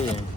Lihat.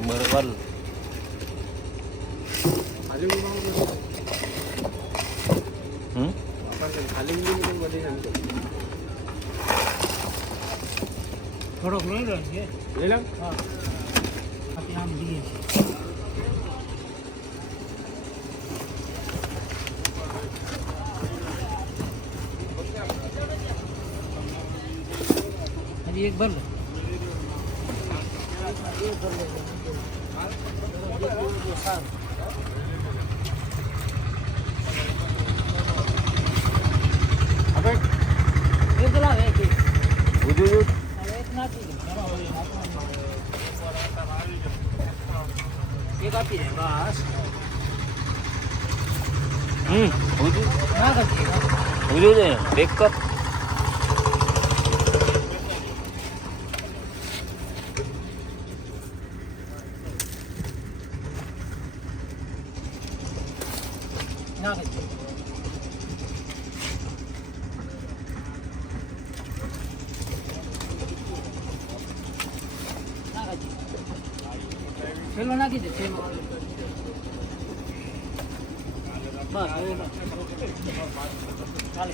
Berbal. થોડોક લઈ લો છે લઈ લો હા આપણે આમ લઈએ હજી એક ભર લો એક આપી દે બસ ઉજો છે એક કપ ના કરજે પેલો નાખી દે પેલો બસ ચાલે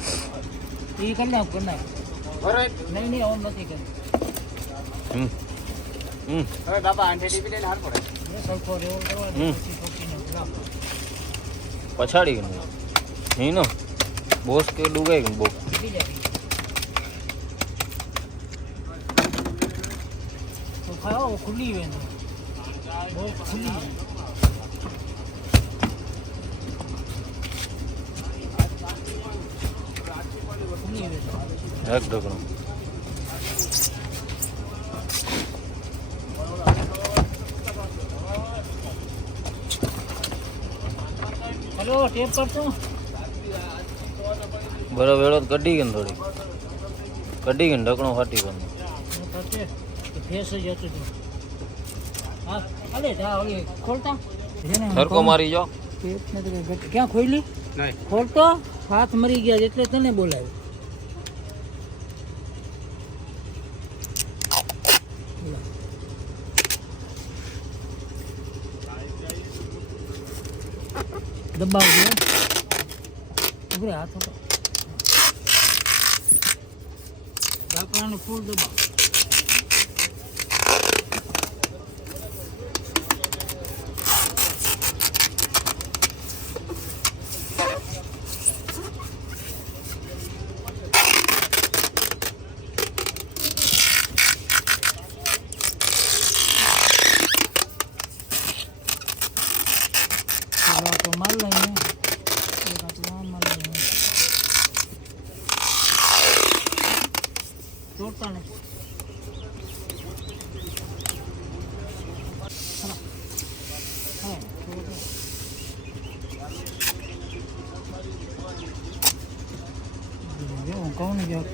એ કરી નાખ નહીં નહીં ઓમ નથી કરી હવે બાપા આંઠે ટીપી લઈને હાર પડે સરખો રેવો કરવાનો પછી ટોપીને નાખ પછાડી ગયું નહીં નો બોસ કે ડૂગાઈ ગયું બહુ તો ખાઓ ખુલ્લી હોય ને બહુ ખુલ્લી ખુલ્લી હોય એક ઢગલો હેલો ટેપ કરતો બરાબર વેળો કઢી ગઈ થોડી કઢી ગઈ ઢકણો ફાટી ગયો ફેસ જ હતું હા અલે જા ઓલી ખોલતા સરકો મારી જાઓ ક્યાં ખોઈલી નહીં ખોલતો હાથ મરી ગયા એટલે તને બોલાવ્યો દબાવજો ઉભરે હાથ ઉપર ઢાંકણાનું ફૂલ દબાવ तो मार लेंगे तोड़ता नहीं कौन है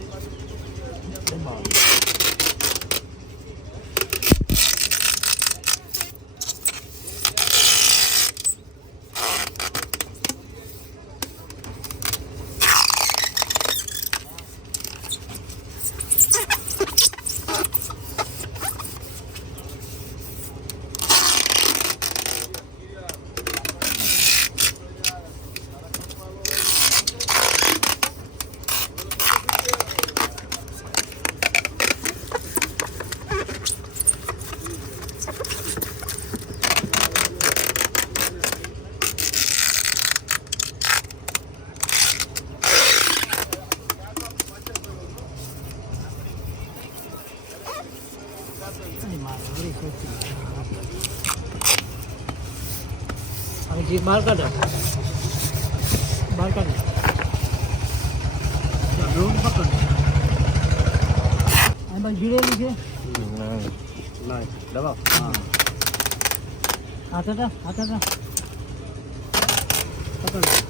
હવે જે બહાર કાઢો બહાર કાઢો રોડ પકડ આ બાજુ જીરેલી છે દબાવ હાથ હતા પકડ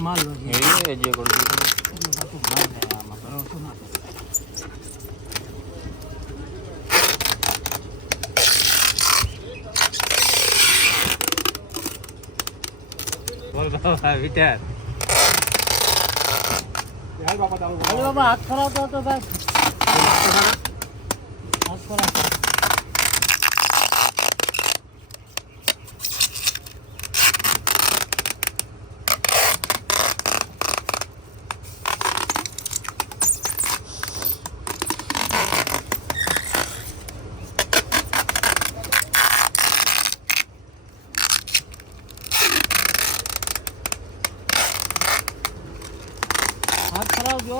માલ એ જે કરી બોલ બાબા વિચાર બાબા હાથ ખરાબ હતો ભાઈ હાથ ખરાબ હાથ ખરાબ જો